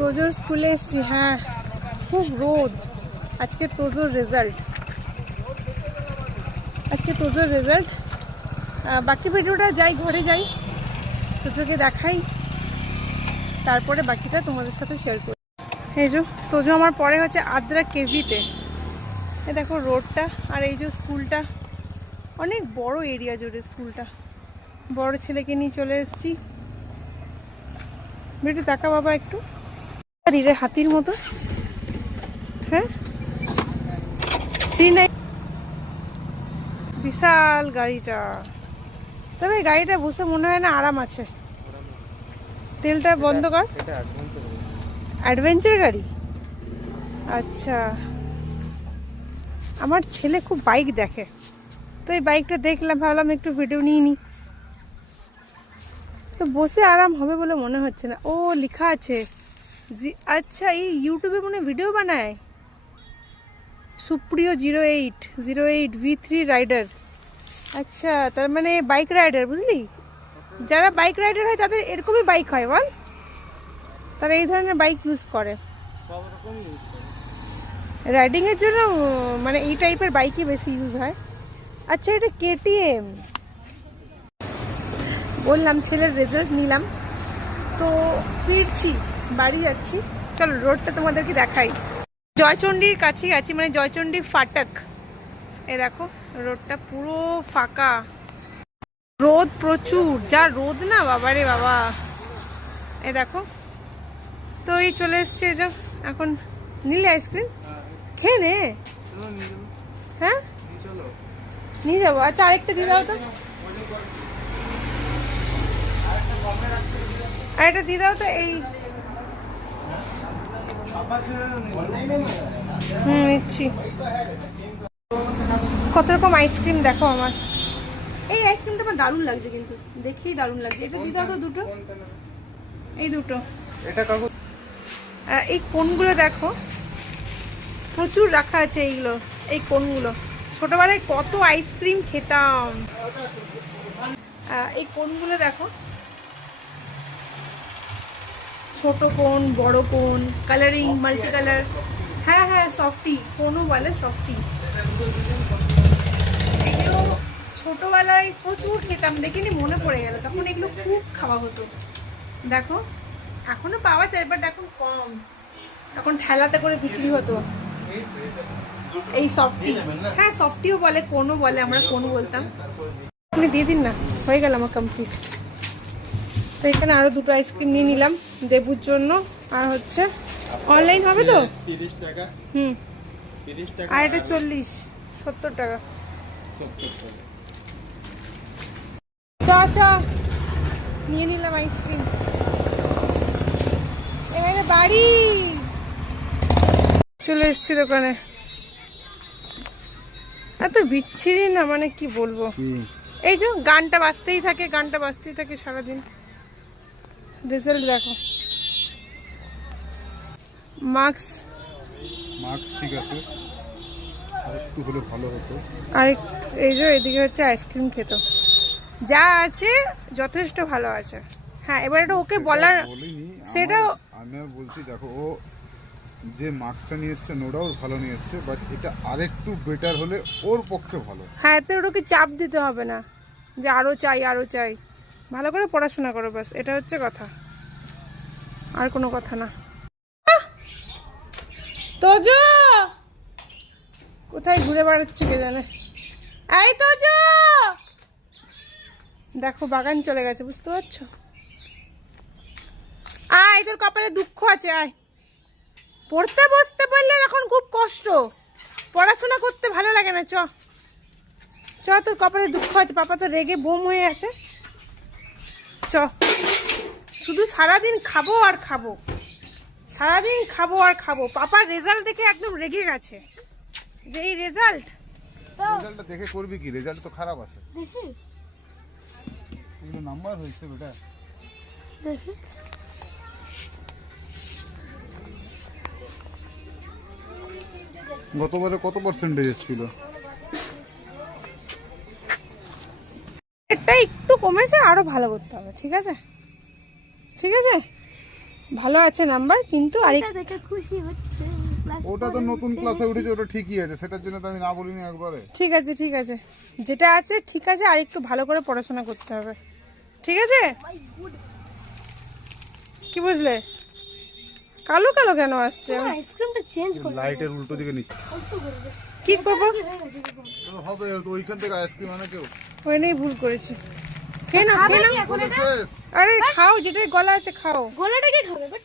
তোজোর স্কুলে এসছি হ্যাঁ। খুব রোদ। আজকে তোজোর রেজাল্ট আজকে তোজোর রেজাল্ট বাকি ভিডিওটা যাই, ঘরে যাই। তোজোকে দেখাই। তারপরে বাকিটা তোমাদের সাথে শেয়ার করি। এই যে, তোজো আমার পরে হচ্ছে আদ্রা কেভিতে। এ দেখো রোডটা আর এই যে স্কুলটা। অনেক বড় এরিয়া জুড়ে স্কুলটা। বড় ছেলেকে নিয়ে চলে এসেছি। বেটু তাকা বাবা একটু। এরে হাতির মতো। হ্যাঁ? বিশাল গাড়িটা। তবে গাড়িটা বসে মনে হয় না আরাম আছে। তেলটা বন্ধ কর। অ্যাডভেঞ্চার গাড়ি। আচ্ছা। আমার ছেলে খুব বাইক দেখে। তো এই বাইকটা দেখলাম ভাবলাম একটু ভিডিও নিয়ে নিই তো বসে আরাম হবে বলে মনে হচ্ছে না। ও লেখা আছে জি আচ্ছা এই ইউটিউবে মনে ভিডিও বানায়? Supriyo zero eight zero eight V three rider আচ্ছা তার মানে বাইক রাইডার বুঝলি? যারা বাইক রাইডার হয় তাদের এরকমই বাইক হয় বল। তারা এই ধরনের বাইক ইউজ করে। রাইডিংয়ের জন্য মানে এই টাইপের বাইকই বেশি ইউজ হয়। আচ্ছা এটা কেটিএম বললাম ছেলের রেজাল্ট নিলাম। তো ফিরছি। বাড়ি যাচ্ছি। চলো, রোডটা তোমাদেরকে দেখাই। জয়চণ্ডীর কাছেই আছি মানে জয়চণ্ডী ফাটক। এ দেখো, রোডটা পুরো ফাঁকা। রোদ প্রচুর, যা রোদ না বাবা রে বাবা। এ দেখো, তো এই চলে এসছে যে, এখন নিলে আইসক্রিম? খেয়ে নে। হ্যাঁ? নিয়ে যাব। আচ্ছা আরেকটা দিয়ে দাও তো। আরেকটা দিয়ে দাও তো, এই হুম নিচ্ছি। কত রকম আইসক্রিম দেখো আমার। এই আইসক্রিমটা আমার দারুণ লাগছে কিন্তু। দেখেই দারুণ লাগছে। এটা দাও তো দুটো? এই দুটো। এটা এই কোনগুলো দেখো? প্রচুর রাখা আছে এইগুলো এই কোনগুলো। ছোটবেলায় কত আইসক্রিম খেতাম। এই কোনগুলো দেখো? ছোট কোন বড় কোন কালারিং মাল্টি কালার হ্যাঁ হ্যাঁ সফটি কোনও বলে সফটি এগুলো ছোটবেলায় প্রচুর খেতাম দেখিনি মনে পড়ে গেল। তখন এগুলো খুব খাওয়া হতো। দেখো এখনও পাওয়া যায় বাট এখন কম। তখন ঠেলাতে করে বিক্রি হতো। এই সফটি হ্যাঁ সফটিও বলে কোনও বলে আমরা কোন বলতাম। আপনি দিয়ে দিন না হয়ে গেল আমার কমপ্লিট তো এখানে আরও দুটো আইসক্রিম নিয়ে নিলাম। দেবুর জন্য আর হচ্ছে অনলাইন হবে তো? তিরিশ টাকা। হুম। টাকা আর এটা চল্লিশ সত্তর টাকা। চা চা। নিয়ে নিলাম আইসক্রিম এবারে বাড়ি। চলে এসছি দোকানে। এত বিচ্ছিরি না মানে কি বলব? এই যে গানটা বাজতেই থাকে গানটা বাজতেই থাকে সারাদিন। রেজাল্ট দেখো। মার্কস? মার্কস ঠিক আছে। আর একটু হলে ভালো হতো। আর এই যে এদিকে হচ্ছে আইসক্রিম খেত। যা আছে যথেষ্ট ভালো আছে। হ্যাঁ এবার এটা ওকে বলার সেটা- আমি বলছি দেখো ও যে মার্কসটা নিয়ে এসছে নোটাও ভালো নিয়ে এসছে বাট এটা আরেকটু বেটার হলে ওর পক্ষে ভালো। হ্যাঁ এতে ওকে চাপ দিতে হবে না। যে আরও চাই আরও চাই। ভালো করে পড়াশোনা করো বাস এটা হচ্ছে কথা। আর কোনো কথা না। তোজো! কোথায় ঘুরে বেড়াচ্ছে কে জানে? এই তোজো! দেখো, বাগান চলে গেছে, বুঝতে পারছ? আয়, তোর কপালে দুঃখ আছে, আয়। পড়তে বসতে পারলে এখন খুব কষ্ট। পড়াশোনা করতে ভালো লাগে না, চ। চ, তোর কপালে দুঃখ আছে। পাপা তো রেগে বোম হয়ে আছে চ। শুধু সারাদিন খাব আর খাব। সারাদিন খাব আর খাব। পাপার রেজাল্ট দেখে একদম রেগে গেছে। যে এই রেজাল্ট রেজাল্টটা দেখে করবি কি? রেজাল্ট তো খারাপ আছে। দেখি। এগুলো নাম্বার হয়েছে বেটা। দেখি। গতবারে কত পার্সেন্টেজ এসেছিল? কমেছে আরও ভালো করতে হবে ঠিক আছে? ঠিক আছে? ভালো আছে নাম্বার কিন্তু আরেক এটা দেখে খুশি হচ্ছে। ওটা তো নতুন ক্লাসে উঠেছে ওটা ঠিকই আছে সেটার জন্য তো আমি না বলিনি একবারে। ঠিক আছে ঠিক আছে। যেটা আছে ঠিক আছে আর একটু ভালো করে পড়াশোনা করতে হবে। ঠিক আছে? কি বুঝলে? কালো কালো কেন আসছে? আইসক্রিমটা চেঞ্জ করে লাইটের উল্টো দিকে নিচ্ছে। কি করব? হবে ওইখান থেকে আইসক্রিম আনে কেউ? ওই নিয়েই ভুল করেছি। খেয়ে নাও খেয়ে নাও। এখন এটা? শেষ আরে খাও যেটাই গলা আছে খাও। গলাটাকে খাবে? বাট